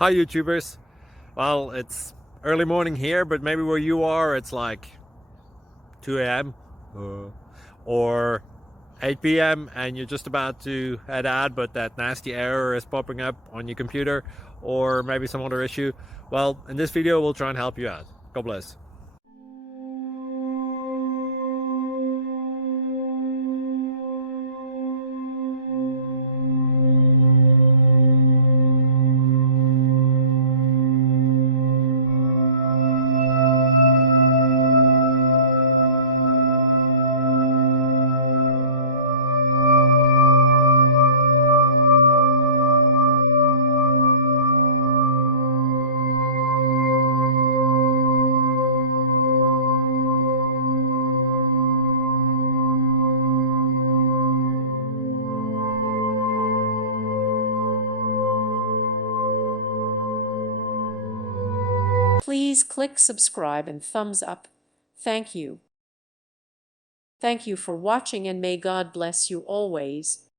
Hi YouTubers. Well, it's early morning here, but maybe where you are it's like 2 a.m. or 8 p.m. and you're just about to head out, but that nasty error is popping up on your computer, or maybe some other issue. Well, in this video we'll try and help you out. God bless. Please click subscribe and thumbs up. Thank you. Thank you for watching, and may God bless you always.